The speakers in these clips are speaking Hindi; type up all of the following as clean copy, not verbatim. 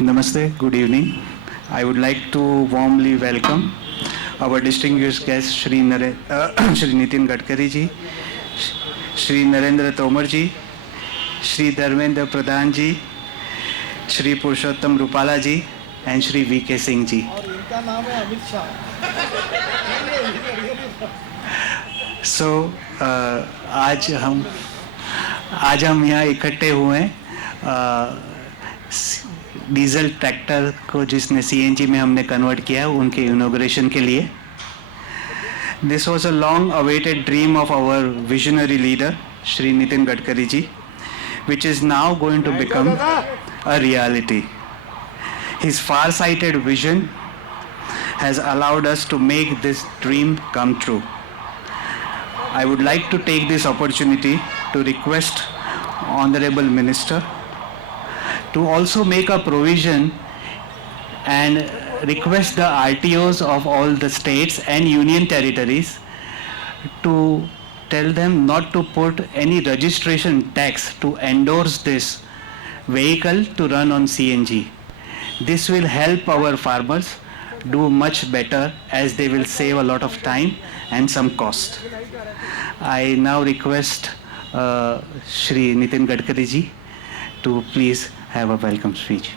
Namaste, good evening. I would like to warmly welcome our distinguished guest Shri Nitin Gadkari ji, Shri Narendra Tomar ji, Shri Dharmendra Pradhan ji, Shri Purushottam Rupala ji and Shri V.K. Singh ji. So आज हम यहाँ इकट्ठे हुए हैं डीजल ट्रैक्टर को जिसने सीएनजी में हमने कन्वर्ट किया उनके इनॉग्रेशन के लिए. This was a long awaited dream of our visionary leader Shri Nitin Gadkari ji, which is now going to become a reality. His far-sighted vision has allowed us to make this dream come true. I would like to take this opportunity to request Honorable Minister to also make a provision and request the RTOs of all the states and union territories to tell them not to put any registration tax to endorse this vehicle to run on CNG. This will help our farmers do much better as they will save a lot of time and some cost. I now request Shri Nitin Gadkari ji to please have a welcome speech.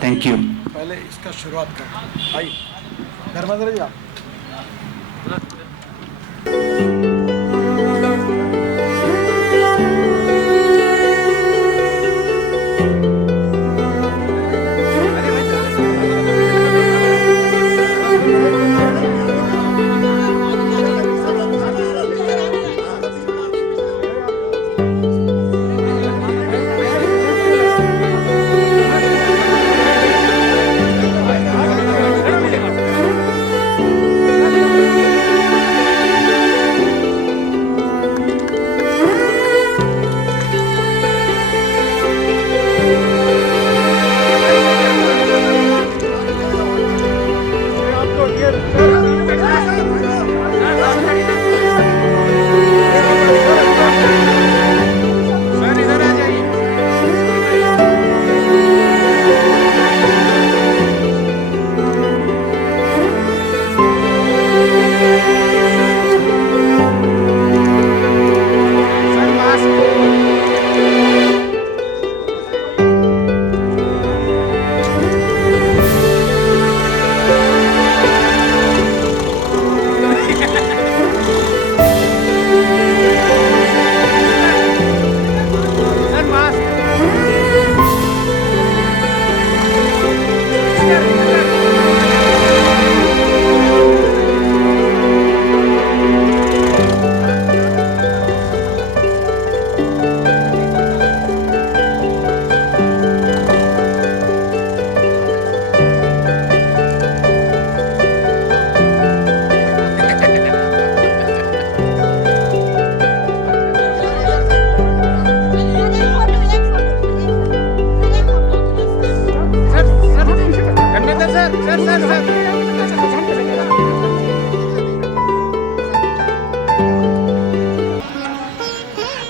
Thank you. पहले इसका शुरुआत कर भाई Dharmendra ji.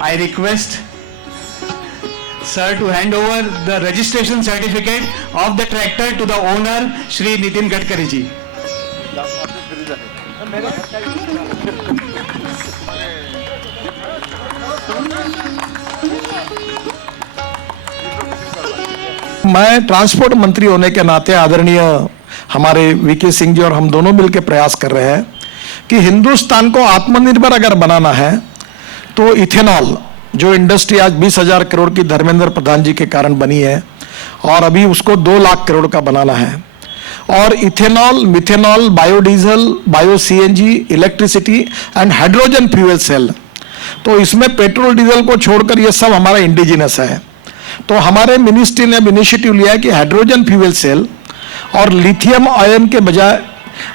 I request sir to hand over the registration certificate of the tractor to the owner Shri Nitin Gadkari ji. मैं ट्रांसपोर्ट मंत्री होने के नाते आदरणीय हमारे वीके सिंह जी और हम दोनों मिलकर प्रयास कर रहे हैं कि हिंदुस्तान को आत्मनिर्भर अगर बनाना है तो इथेनॉल जो इंडस्ट्री आज 20,000 करोड़ की धर्मेंद्र प्रधान जी के कारण बनी है और अभी उसको 2 लाख करोड़ का बनाना है. और ethanol, methanol, biodiesel, bio CNG, electricity and hydrogen fuel cell, तो इसमें पेट्रोल डीजल को छोड़कर ये सब हमारा इंडिजिनस है. तो हमारे मिनिस्ट्री ने इनिशिएटिव लिया है कि हाइड्रोजन फ्यूल सेल और लिथियम आयन के बजाय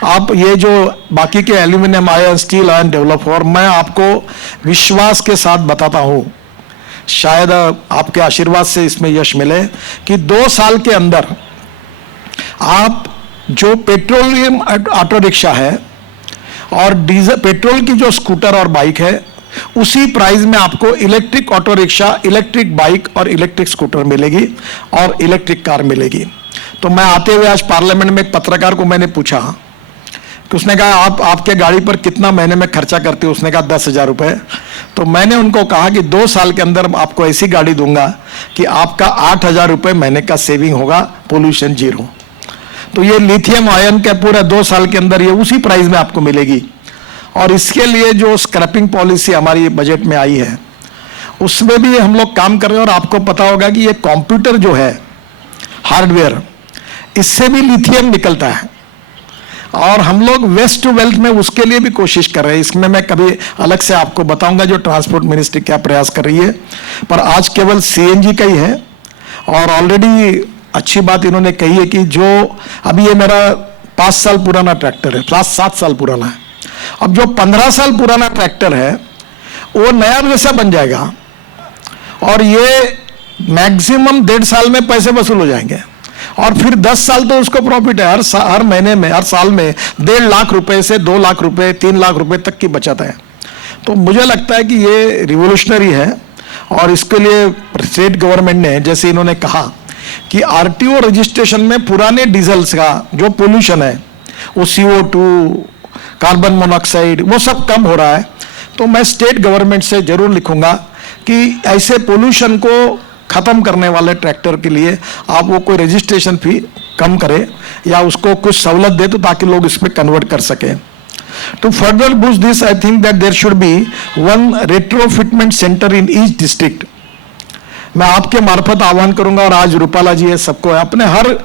आप ये जो बाकी के aluminium ion, steel ion develop हो. और मैं आपको विश्वास के साथ बताता हूं, शायद आपके आशीर्वाद से इसमें यश मिले कि 2 साल के अंदर आप जो पेट्रोलियम ऑटो रिक्शा है और डीजल पेट्रोल की जो स्कूटर और बाइक है उसी प्राइस में आपको electric auto rickshaw, electric bike और इलेक्ट्रिक स्कूटर मिलेगी और इलेक्ट्रिक कार मिलेगी. तो मैं आते हुए आज पार्लियामेंट में एक पत्रकार को मैंने पूछा कि उसने कहा आपके गाड़ी पर कितना महीने में खर्चा करते हो? उसने कहा 10,000 रुपये। तो मैंने उनको कहा कि 2 साल के अंदर आपको ऐसी गाड़ी दूंगा कि आपका 8,000 रुपये महीने का सेविंग होगा, पोल्यूशन जीरो। तो ये लिथियम आयन के पूरे 2 साल के अंदर ये उसी प्राइस में आपको मिलेगी। और इसके लिए जो स्क्रैपिंग पॉलिसी हमारी बजट में आई है उसमें भी हम लोग काम कर रहे हैं। और आपको पता होगा कि ये कंप्यूटर जो है हार्डवेयर, इससे भी लिथियम निकलता है और हम लोग वेस्ट टू वेल्थ में उसके लिए भी कोशिश कर रहे हैं। इसमें मैं कभी अलग से आपको बताऊंगा जो ट्रांसपोर्ट मिनिस्ट्री क्या प्रयास कर रही है, पर आज केवल सीएनजी का ही है। और ऑलरेडी अच्छी बात इन्होंने कही है कि जो अभी ये मेरा 5 साल पुराना ट्रैक्टर है, 7 साल पुराना है, अब जो 15 साल पुराना ट्रैक्टर है वो नया जैसा बन जाएगा और ये मैक्सिमम 1.5 साल में पैसे वसूल हो जाएंगे। और फिर 10 साल तो उसको प्रॉफिट है, हर महीने में, हर साल में 1.5 लाख रुपए से 2 लाख रुपए 3 लाख रुपए तक की बचत है। तो मुझे लगता है कि ये रिवोल्यूशनरी है। और इसके लिए स्टेट गवर्नमेंट ने, जैसे इन्होंने कहा कि आरटीओ रजिस्ट्रेशन में पुराने डीजल्स का जो पोल्यूशन है, वो CO2, कार्बन मोनोऑक्साइड, वो सब कम हो रहा है। तो मैं स्टेट गवर्नमेंट से जरूर लिखूंगा कि ऐसे पोल्यूशन को खत्म करने वाले ट्रैक्टर के लिए आप वो कोई रजिस्ट्रेशन फी कम करें या उसको कुछ सहूलत दे, तो ताकि लोग इसमें कन्वर्ट कर सकें। To further boost this, I think that there should be 1 retrofitment centre in each district. मैं आपके मार्फत आह्वान करूंगा, और आज रूपाला जी है, सबको है, अपने हर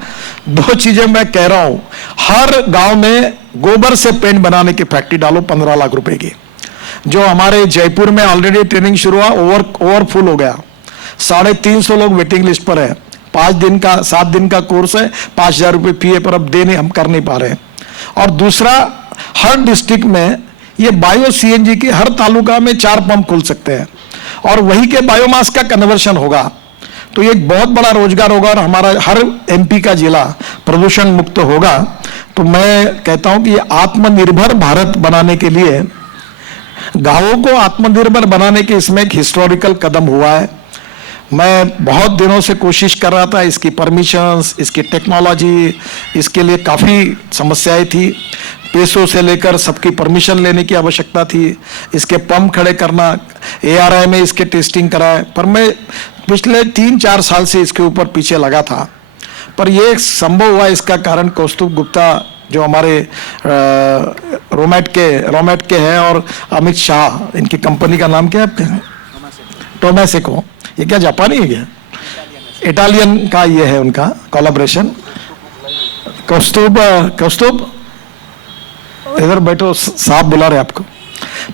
2 चीजें मैं कह रहा हूं, हर गांव में गोबर से पेंट बनाने की फैक्ट्री डालो 15 लाख रुपए की। जो हमारे जयपुर में ऑलरेडी ट्रेनिंग शुरू हुआ, ओवरफुल हो गया, 350 लोग वेटिंग लिस्ट पर है। 7 दिन का कोर्स है, 5,000 रुपये फी है, पर अब देने हम कर नहीं पा रहे हैं। और दूसरा, हर डिस्ट्रिक्ट में ये बायो सीएनजी की हर तालुका में 4 पंप खुल सकते हैं और वही के बायोमास का कन्वर्शन होगा। तो ये एक बहुत बड़ा रोजगार होगा और हमारा हर एमपी का जिला प्रदूषण मुक्त होगा। तो मैं कहता हूं कि ये आत्मनिर्भर भारत बनाने के लिए, गांवों को आत्मनिर्भर बनाने के, इसमें एक हिस्टोरिकल कदम हुआ है। मैं बहुत दिनों से कोशिश कर रहा था, इसकी परमिशंस, इसकी टेक्नोलॉजी, इसके लिए काफ़ी समस्याएं थी। पैसों से लेकर सबकी परमिशन लेने की आवश्यकता थी, इसके पंप खड़े करना, ARI में इसके टेस्टिंग कराए। पर मैं पिछले 3-4 साल से इसके ऊपर पीछे लगा था, पर यह संभव हुआ। इसका कारण कौस्तुभ गुप्ता जो हमारे रोमैट के हैं, और अमित शाह, इनकी कंपनी का नाम क्या है आपके? टोमैसेको। ये क्या जापानी है क्या? इटालियन का ये है उनका कोलैबोरेशन। कौस्तुभ इधर बैठो, साहब बुला रहे आपको।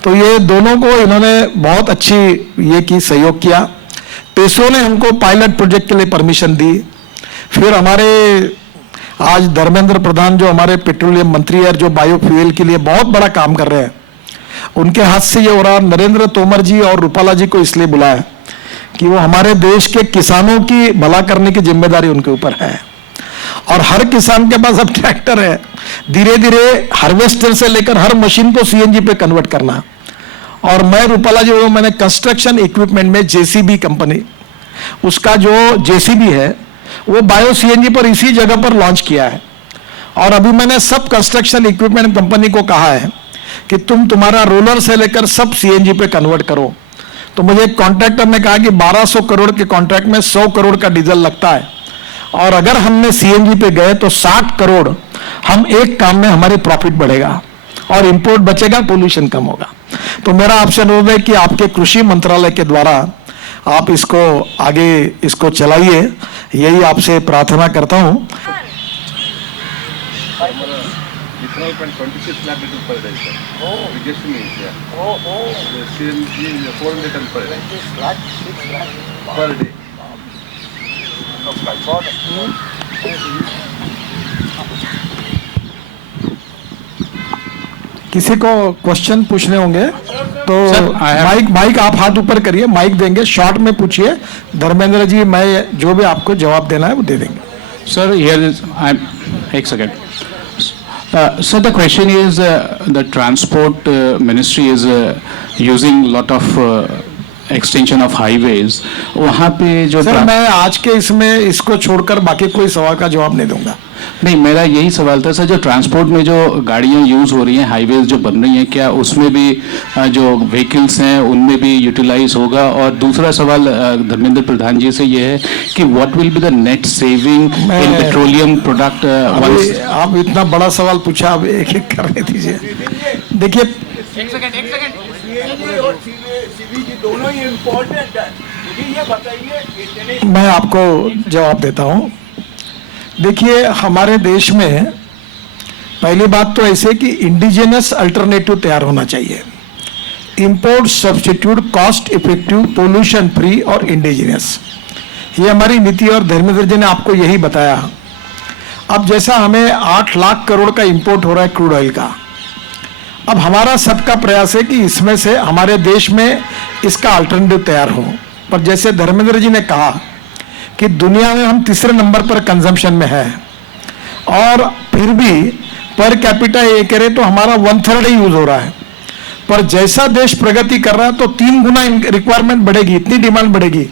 तो ये दोनों को इन्होंने बहुत अच्छी ये की सहयोग किया। पेसो ने हमको पायलट प्रोजेक्ट के लिए परमिशन दी। फिर हमारे आज धर्मेंद्र प्रधान जो हमारे पेट्रोलियम मंत्री है, जो बायोफ्यूल के लिए बहुत बड़ा काम कर रहे हैं, उनके हाथ से ये हो रहा। नरेंद्र तोमर जी और रूपाला जी को इसलिए बुलाया कि वो हमारे देश के किसानों की भला करने की जिम्मेदारी उनके ऊपर है। और हर किसान के पास अब ट्रैक्टर है। धीरे धीरे हार्वेस्टर से लेकर हर मशीन को सीएनजी पे कन्वर्ट करना। और मैं रूपाला जी, मैंने कंस्ट्रक्शन इक्विपमेंट में जेसीबी कंपनी, उसका जो जेसीबी है वो बायो सीएनजी पर इसी जगह पर लॉन्च किया है। और अभी मैंने सब कंस्ट्रक्शन इक्विपमेंट कंपनी को कहा है कि तुम्हारा रोलर से लेकर सब सीएनजी पे कन्वर्ट करो। तो मुझे एक कॉन्ट्रैक्टर ने कहा कि 1200 करोड़ के कॉन्ट्रैक्ट में 100 करोड़ का डीजल लगता है, और अगर हमने सीएनजी पे गए तो 60 करोड़ हम एक काम में, हमारी प्रॉफिट बढ़ेगा और इंपोर्ट बचेगा, पोल्यूशन कम होगा। तो मेरा आपसे अनुरोध है कि आपके कृषि मंत्रालय के द्वारा आप इसको आगे इसको चलाइए, यही आपसे प्रार्थना करता हूं। 26 lakh liters per day, sir. Biggest means, yeah. The CNG is 400 tons per day. 26 lakh per day. किसी को क्वेश्चन पूछने होंगे तो माइक आप हाथ ऊपर करिए, माइक देंगे, शॉर्ट में पूछिए। धर्मेंद्र जी, मैं जो भी आपको जवाब देना है वो दे देंगे। सर, एक second. So the question is, the transport ministry is using lot of extension of highways, वहाँ पे जो सर मैं आज के इसमें इसको छोड़कर बाकी कोई सवाल का जवाब नहीं दूंगा। नहीं, मेरा यही सवाल था सर, जो ट्रांसपोर्ट में जो गाड़ियाँ यूज़ हो रही हैं, हाईवेज जो बन रही हैं, क्या उसमें भी जो व्हीकल्स हैं उनमें भी यूटिलाइज होगा? और दूसरा सवाल धर्मेंद्र प्रधान जी से ये है कि what will be the net saving in petroleum product? आप इतना बड़ा सवाल पूछा, अब एक एक करने दीजिए। देखिए, एक सेकंड दोनों ही इम्पोर्टेंट है, मुझे ये बताइए। मैं आपको जवाब देता हूं। देखिए, हमारे देश में पहली बात तो ऐसे कि इंडिजिनस अल्टरनेटिव तैयार होना चाहिए। Import substitute, cost effective, pollution free और इंडिजिनस, ये हमारी नीति और धर्मेंद्र जी ने आपको यही बताया। अब जैसा हमें 8 लाख करोड़ का इंपोर्ट हो रहा है क्रूड ऑयल का, अब हमारा सबका प्रयास है कि इसमें से हमारे देश में इसका अल्टरनेटिव तैयार हो। पर जैसे धर्मेंद्र जी ने कहा कि दुनिया में हम तीसरे नंबर पर कंजम्पशन में है, और फिर भी पर कैपिटा ये करें तो हमारा 1/3 ही यूज हो रहा है। पर जैसा देश प्रगति कर रहा है तो 3 गुना रिक्वायरमेंट बढ़ेगी, इतनी डिमांड बढ़ेगी,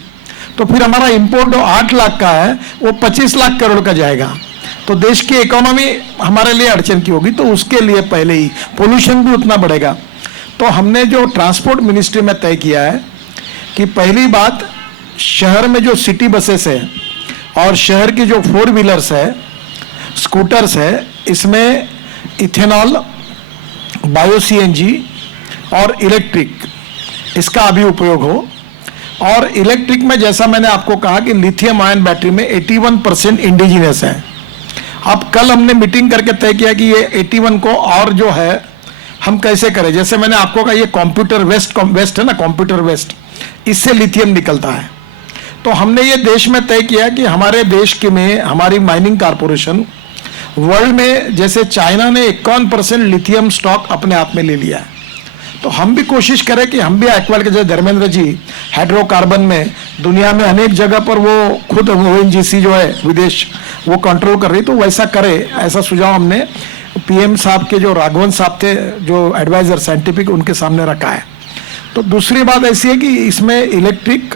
तो फिर हमारा इंपोर्ट जो 8 लाख का है वो 25 लाख करोड़ का जाएगा, तो देश की इकोनॉमी हमारे लिए अड़चन की होगी। तो उसके लिए पहले ही पोल्यूशन भी उतना बढ़ेगा। तो हमने जो ट्रांसपोर्ट मिनिस्ट्री में तय किया है कि पहली बात, शहर में जो सिटी बसेस है और शहर की जो 4 व्हीलर्स है, स्कूटर्स है, इसमें इथेनॉल, बायो सीएनजी और इलेक्ट्रिक, इसका अभी उपयोग हो। और इलेक्ट्रिक में जैसा मैंने आपको कहा कि लिथियम आयन बैटरी में 81% इंडिजिनस है। अब कल हमने मीटिंग करके तय किया कि ये 81 को और जो है हम कैसे करें। जैसे मैंने आपको कहा, ये कंप्यूटर वेस्ट है ना, कंप्यूटर वेस्ट, इससे लिथियम निकलता है। तो हमने ये देश में तय किया कि हमारे देश के में हमारी माइनिंग कारपोरेशन वर्ल्ड में, जैसे चाइना ने 51% लिथियम स्टॉक अपने आप में ले लिया है, तो हम भी कोशिश करें कि हम भी एक्वाल के, जैसे धर्मेंद्र जी हाइड्रोकार्बन में दुनिया में अनेक जगह पर वो खुद ONGC जो है विदेश वो कंट्रोल कर रही, तो वैसा करे, ऐसा सुझाव हमने PM साहब के जो राघवन साहब थे जो एडवाइजर साइंटिफिक, उनके सामने रखा है। तो दूसरी बात ऐसी है कि इसमें इलेक्ट्रिक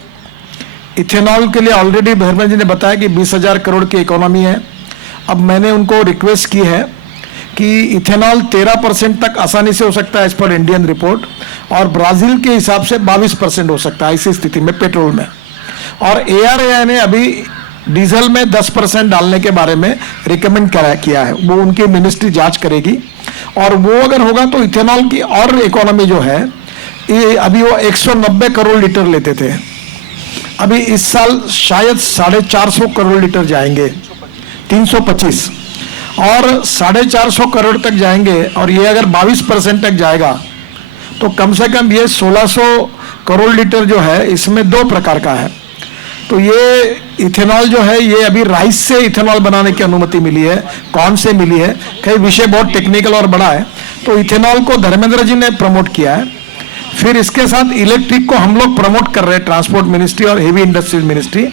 इथेनॉल के लिए ऑलरेडी धर्मेंद्र जी ने बताया कि 20,000 करोड़ की इकोनॉमी है। अब मैंने उनको रिक्वेस्ट की है कि इथेनॉल 13% तक आसानी से हो सकता है एज पर इंडियन रिपोर्ट, और ब्राजील के हिसाब से 22% हो सकता है ऐसी स्थिति में पेट्रोल में। और ARAI ने अभी डीजल में 10% डालने के बारे में रिकमेंड किया है, वो उनकी मिनिस्ट्री जांच करेगी, और वो अगर होगा तो इथेनॉल की और इकोनॉमी जो है, ये अभी वो 190 करोड़ लीटर लेते थे, अभी इस साल शायद 450 करोड़ लीटर जाएंगे, 325, और 450 करोड़ तक जाएंगे। और ये अगर 22% तक जाएगा तो कम से कम ये 1600 करोड़ लीटर जो है, इसमें 2 प्रकार का है। तो ये इथेनॉल जो है, ये अभी राइस से इथेनॉल बनाने की अनुमति मिली है, कौन से मिली है, कई विषय बहुत टेक्निकल और बड़ा है। तो इथेनॉल को धर्मेंद्र जी ने प्रमोट किया है। फिर इसके साथ इलेक्ट्रिक को हम लोग प्रमोट कर रहे हैं, ट्रांसपोर्ट मिनिस्ट्री और हेवी इंडस्ट्रीज मिनिस्ट्री।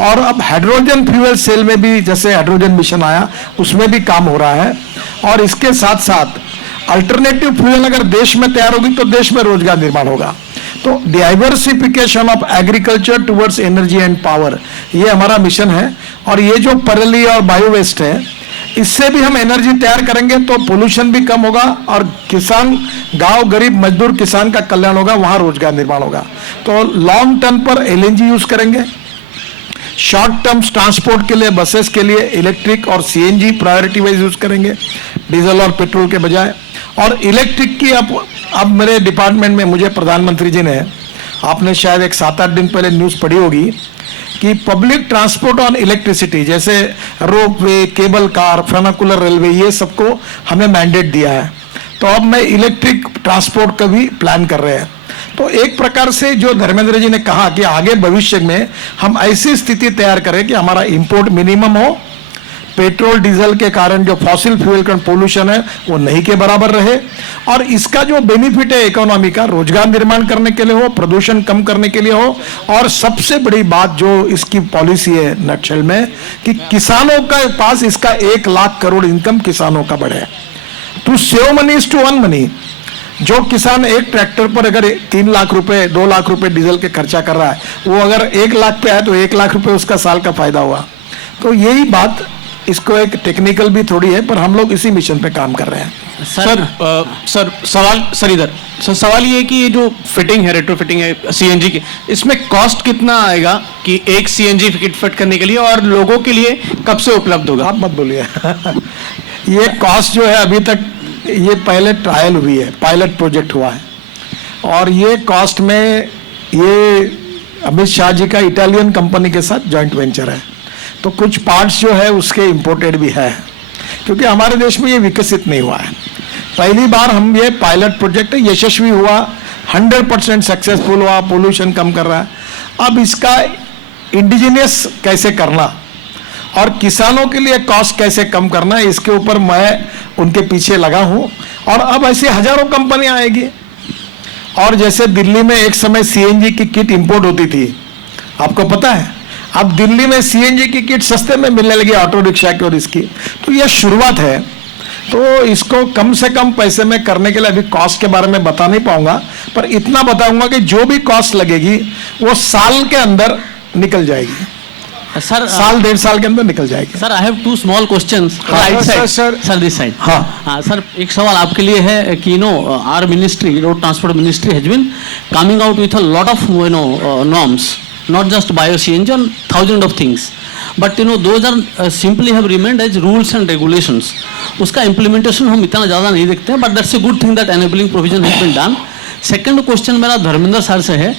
और अब हाइड्रोजन फ्यूल सेल में भी, जैसे हाइड्रोजन मिशन आया, उसमें भी काम हो रहा है। और इसके साथ साथ अल्टरनेटिव फ्यूल अगर देश में तैयार होगी तो देश में रोजगार निर्माण होगा। तो diversification of agriculture towards energy and power, ये हमारा मिशन है। और ये जो परली और बायो वेस्ट है, इससे भी हम एनर्जी तैयार करेंगे तो पोल्यूशन भी कम होगा, और किसान, गांव गरीब मजदूर किसान का कल्याण होगा, वहां रोजगार निर्माण होगा। तो लॉन्ग टर्म पर LNG यूज करेंगे, शॉर्ट टर्म ट्रांसपोर्ट के लिए बसेस के लिए इलेक्ट्रिक और CNG प्रायोरिटी वाइज यूज करेंगे, डीजल और पेट्रोल के बजाय। और इलेक्ट्रिक की अब मेरे डिपार्टमेंट में मुझे प्रधानमंत्री जी ने, आपने शायद एक 7-8 दिन पहले न्यूज़ पढ़ी होगी कि पब्लिक ट्रांसपोर्ट ऑन इलेक्ट्रिसिटी, जैसे रोपवे, केबल कार, फ्रनाकुलर रेलवे, ये सबको हमें मैंडेट दिया है। तो अब मैं इलेक्ट्रिक ट्रांसपोर्ट का भी प्लान कर रहे हैं। तो एक प्रकार से जो धर्मेंद्र जी ने कहा कि आगे भविष्य में हम ऐसी स्थिति तैयार करें कि हमारा इंपोर्ट मिनिमम हो, पेट्रोल डीजल के कारण जो फॉसिल फ्यूल का पोल्यूशन है वो नहीं के बराबर रहे, और इसका जो बेनिफिट है इकोनॉमी का, रोजगार निर्माण करने के लिए हो, प्रदूषण कम करने के लिए हो। और सबसे बड़ी बात जो इसकी पॉलिसी है नटशेल में, कि किसानों के पास इसका 1 लाख करोड़ इनकम किसानों का बढ़े। To save money is to earn money. जो किसान एक ट्रैक्टर पर अगर 3 लाख रुपए 2 लाख रुपए डीजल के खर्चा कर रहा है, वो अगर 1 लाख पे आए तो 1 लाख रुपए उसका साल का फायदा हुआ। तो यही बात, इसको एक टेक्निकल भी थोड़ी है, पर हम लोग इसी मिशन पे काम कर रहे हैं। सवाल ये है कि ये जो फिटिंग है, रेट्रोफिटिंग है सीएनजी की, इसमें कॉस्ट कितना आएगा कि एक सीएनजी फिट करने के लिए, और लोगों के लिए कब से उपलब्ध होगा? आप मत बोलिए ये कॉस्ट जो है अभी तक ये पहले ट्रायल हुई है, पायलट प्रोजेक्ट हुआ है, और ये कॉस्ट में ये अमित शाह जी का इटालियन कंपनी के साथ जॉइंट वेंचर है, तो कुछ पार्ट्स जो है उसके इंपोर्टेड भी है, क्योंकि हमारे देश में ये विकसित नहीं हुआ है। पहली बार हम ये पायलट प्रोजेक्ट यशस्वी हुआ, 100% सक्सेसफुल हुआ, पोल्यूशन कम कर रहा है। अब इसका इंडिजिनियस कैसे करना और किसानों के लिए कॉस्ट कैसे कम करना, इसके ऊपर मैं उनके पीछे लगा हूं। और अब ऐसे हजारों कंपनियां आएगी, और जैसे दिल्ली में एक समय सीएनजी की किट इंपोर्ट होती थी, आपको पता है, अब दिल्ली में सीएनजी की किट सस्ते में मिलने लगी ऑटो रिक्शा की और इसकी। तो यह शुरुआत है, तो इसको कम से कम पैसे में करने के लिए अभी कॉस्ट के बारे में बता नहीं पाऊंगा, पर इतना बताऊंगा कि जो भी कॉस्ट लगेगी वो साल के अंदर निकल जाएगी, सर साल 1.5 साल के अंदर निकल जाएगी। Sir, I have 2 small questions. Right side sir this side. हाँ सर, एक सवाल आपके लिए है कि our ministry, road transport ministry has been coming out with a lot of norms, not just bio CNG and thousand of things, but those are simply have remained as rules and regulations. उसका implementation हम इतना ज़्यादा नहीं देखते हैं, but that's a good thing that enabling provision has been done. Second question मेरा धर्मेंद्र सर से है,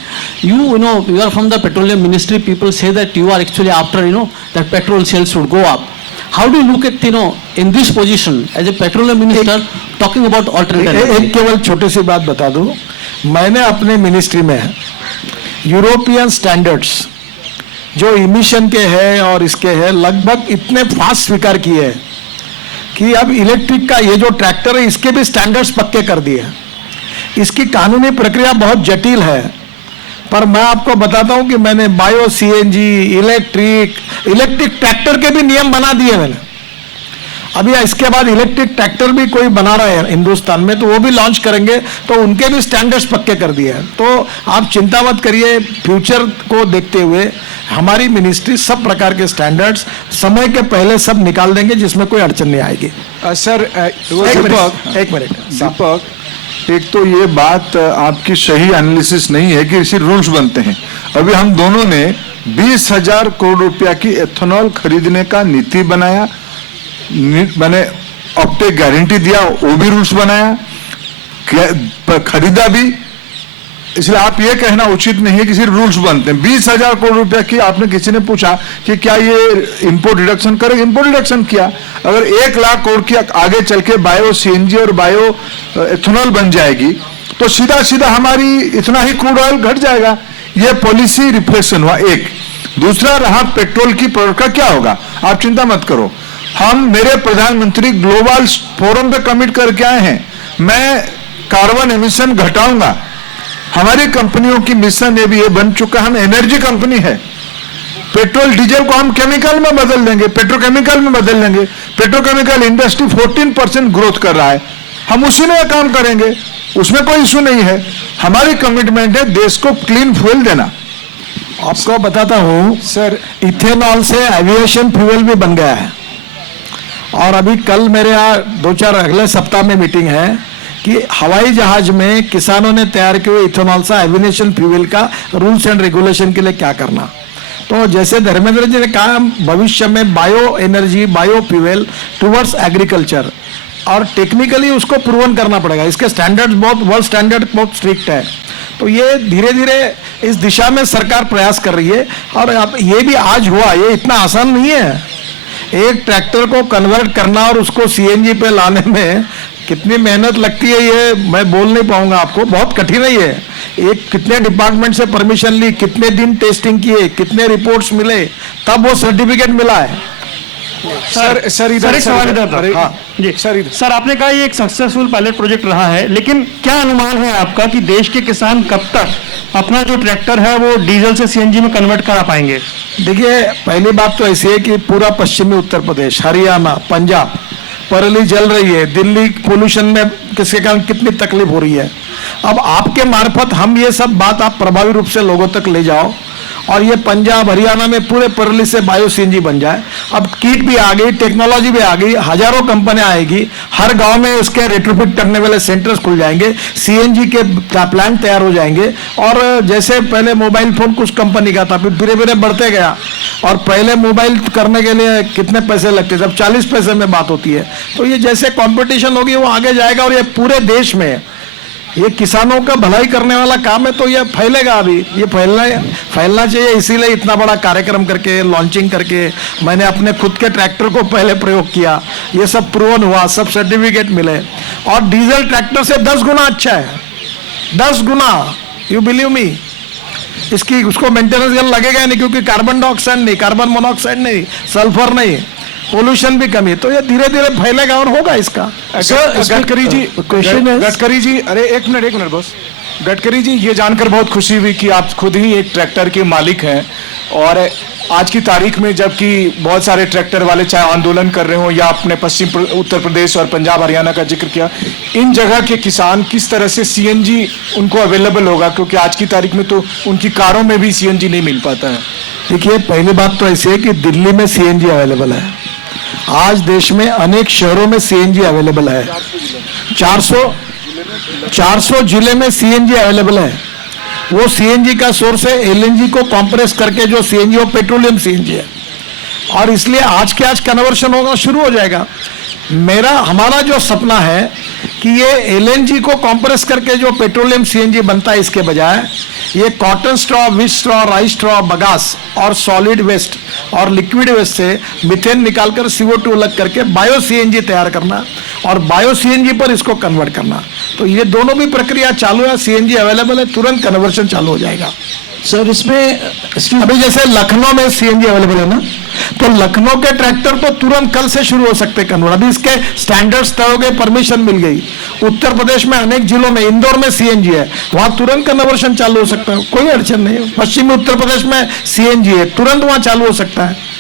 you are from the petroleum ministry, people say that you are actually after that petrol sales should go up. How do you look at in this position as a petroleum minister talking about alternative? एक केवल छोटी सी बात बता दूं, मैंने अपने मिनिस्ट्री में यूरोपियन स्टैंडर्ड्स जो इमिशन के हैं और इसके हैं लगभग इतने फास्ट स्वीकार किए हैं कि अब इलेक्ट्रिक का ये जो ट्रैक्टर है इसके भी स्टैंडर्ड्स पक्के कर दिए हैं। इसकी कानूनी प्रक्रिया बहुत जटिल है, पर मैं आपको बताता हूं कि मैंने बायो सीएनजी, इलेक्ट्रिक ट्रैक्टर के भी नियम बना दिए मैंने। अभी इसके बाद इलेक्ट्रिक ट्रैक्टर भी कोई बना रहा है हिंदुस्तान में, तो वो भी लॉन्च करेंगे, तो उनके भी स्टैंडर्ड्स पक्के कर दिए हैं। तो आप चिंता मत करिए, फ्यूचर को देखते हुए हमारी मिनिस्ट्री सब प्रकार के स्टैंडर्ड्स समय के पहले सब निकाल देंगे, जिसमें कोई अड़चन नहीं आएगी। सर एक मिनट दीपक, एक तो ये बात आपकी सही एनालिसिस नहीं है कि इसी रूल्स बनते हैं। अभी हम दोनों ने 20,000 करोड़ रुपया की एथेनॉल खरीदने का नीति बनाया, मैंने ऑप्टेक गारंटी दिया, वो भी रूल्स बनाया, खरीदा भी। इसलिए आप ये कहना उचित नहीं है कि सिर्फ रूल्स बनते हैं। 20,000 करोड़ रुपया की आपने किसी ने पूछा कि क्या ये इंपोर्ट रिडक्शन करेगा, इंपोर्ट रिडक्शन किया। अगर 1 लाख करोड़ की आगे चल के बायो सीएनजी और बायो एथेनॉल बन जाएगी तो सीधा सीधा हमारी इतना ही क्रूड ऑयल घट जाएगा। ये पॉलिसी रिफ्लेक्शन हुआ एक। दूसरा रहा पेट्रोल की प्रोडक्ट का क्या होगा, आप चिंता मत करो। हम मेरे प्रधानमंत्री ग्लोबल फोरम पे कमिट करके आए हैं, मैं कार्बन एमिशन घटाऊंगा। हमारी कंपनियों की मिशन ये भी ये बन चुका, हम एनर्जी कंपनी है। पेट्रोल डीजल को हम केमिकल में बदल देंगे, पेट्रोकेमिकल में बदल देंगे। पेट्रोकेमिकल इंडस्ट्री 14% ग्रोथ कर रहा है, हम उसी में काम करेंगे, उसमें कोई इशू नहीं है। हमारी कमिटमेंट है देश को क्लीन फ्यूल देना। आपको बताता हूं सर, इथेनॉल से एविएशन फ्यूल भी बन गया है, और अभी कल मेरे यहाँ 2-4 अगले सप्ताह में मीटिंग है कि हवाई जहाज में किसानों ने तैयार किए हुए इथेनॉल से एविएशन फ्यूल का रूल्स एंड रेगुलेशन के लिए क्या करना। तो जैसे धर्मेंद्र जी ने कहा, भविष्य में bio energy, bio fuel towards agriculture, और टेक्निकली उसको प्रूवन करना पड़ेगा। इसके स्टैंडर्ड्स बहुत, वर्ल्ड स्टैंडर्ड बहुत स्ट्रिक्ट है। तो ये धीरे धीरे इस दिशा में सरकार प्रयास कर रही है, और ये भी आज हुआ, ये इतना आसान नहीं है। एक ट्रैक्टर को कन्वर्ट करना और उसको सीएनजी पे लाने में कितनी मेहनत लगती है ये मैं बोल नहीं पाऊंगा आपको, बहुत कठिन है। एक कितने डिपार्टमेंट से परमिशन ली, कितने दिन टेस्टिंग किए, कितने रिपोर्ट्स मिले, तब वो सर्टिफिकेट मिला है। सर एक सवाल इधर था। हाँ जी सर, आपने कहा ये एक सक्सेसफुल पायलट प्रोजेक्ट रहा है, लेकिन क्या अनुमान है आपका कि देश के किसान कब तक अपना जो ट्रैक्टर है वो डीजल से सीएनजी में कन्वर्ट करा पाएंगे? देखिए, पहली बात तो ऐसी है कि पूरा पश्चिमी उत्तर प्रदेश, हरियाणा, पंजाब, पराली जल रही है, दिल्ली पोल्यूशन में किसके कारण कितनी तकलीफ हो रही है। अब आपके मार्फत हम ये सब बात आप प्रभावी रूप से लोगों तक ले जाओ और ये पंजाब हरियाणा में पूरे पराली से बायो सीएनजी बन जाए। अब किट भी आ गई, टेक्नोलॉजी भी आ गई, हजारों कंपनियां आएगी, हर गांव में उसके रेट्रोफिट करने वाले सेंटर्स खुल जाएंगे, सीएनजी के प्लांट तैयार हो जाएंगे। और जैसे पहले मोबाइल फोन कुछ कंपनी का था, फिर धीरे धीरे बढ़ते गया, और पहले मोबाइल करने के लिए कितने पैसे लगते थे, अब 40 पैसे में बात होती है। तो ये जैसे कंपटीशन होगी वो आगे जाएगा, और ये पूरे देश में ये किसानों का भलाई करने वाला काम है, तो ये फैलेगा। अभी ये फैलना चाहिए, इसीलिए इतना बड़ा कार्यक्रम करके लॉन्चिंग करके मैंने अपने खुद के ट्रैक्टर को पहले प्रयोग किया, ये सब प्रूवन हुआ, सब सर्टिफिकेट मिले। और डीजल ट्रैक्टर से 10 गुना अच्छा है, 10 गुना, यू बिलीव मी। इसकी उसको मेंटेनेंस लगेगा नहीं, क्योंकि कार्बन डाइऑक्साइड नहीं, कार्बन मोनोऑक्साइड नहीं, सल्फर नहीं, पोल्यूशन भी कमी। तो ये धीरे धीरे फैलेगा और होगा इसका। गडकरी जी, क्वेश्चन है, गडकरी जी, अरे एक मिनट बस। गडकरी जी, ये जानकर बहुत खुशी हुई कि आप खुद ही एक ट्रैक्टर के मालिक हैं, और आज की तारीख में जबकि बहुत सारे ट्रैक्टर वाले चाहे आंदोलन कर रहे हो या अपने उत्तर प्रदेश और पंजाब हरियाणा का जिक्र किया, इन जगह के किसान किस तरह से सीएनजी उनको अवेलेबल होगा, क्योंकि आज की तारीख में तो उनकी कारों में भी सीएनजी नहीं मिल पाता है। देखिए, पहली बात तो ऐसी है कि दिल्ली में सीएनजी अवेलेबल है, आज देश में अनेक शहरों में सीएनजी अवेलेबल है, 400 जिले में सीएनजी अवेलेबल है। वो सीएनजी का सोर्स है एलएनजी को कंप्रेस करके जो सीएनजी, वो पेट्रोलियम सीएनजी है, और इसलिए आज के आज कन्वर्शन होगा, शुरू हो जाएगा। हमारा जो सपना है कि ये एलएनजी को कंप्रेस करके जो पेट्रोलियम सीएनजी बनता है, इसके बजाय ये कॉटन स्ट्रॉ, विच स्ट्रॉ, राइस स्ट्रॉ, बगास और सॉलिड वेस्ट और लिक्विड वेस्ट से मीथेन निकालकर CO2 अलग करके बायो सीएनजी तैयार करना और बायो सीएनजी पर इसको कन्वर्ट करना। तो ये दोनों भी प्रक्रिया चालू है, सीएनजी अवेलेबल है, तुरंत कन्वर्शन चालू हो जाएगा। सर, इसमें अभी जैसे लखनऊ में सीएनजी अवेलेबल है ना, तो लखनऊ के ट्रैक्टर तो तुरंत कल से शुरू हो सकते हैं कन्वर्ट। अभी इसके स्टैंडर्ड्स तय हो गए, परमिशन मिल गई। उत्तर प्रदेश में अनेक जिलों में, इंदौर में सीएनजी है, वहां तुरंत कन्वर्शन चालू हो सकता है, कोई अड़चन नहीं है। पश्चिमी उत्तर प्रदेश में सीएनजी है, तुरंत वहां चालू हो सकता है।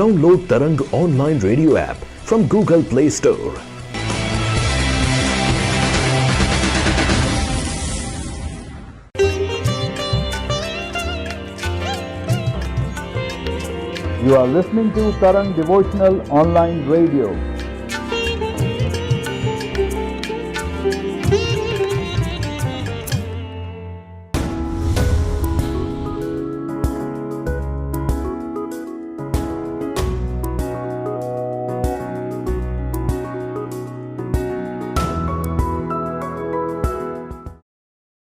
Download Tarang online radio app from Google Play Store. You are listening to Tarang Devotional Online Radio.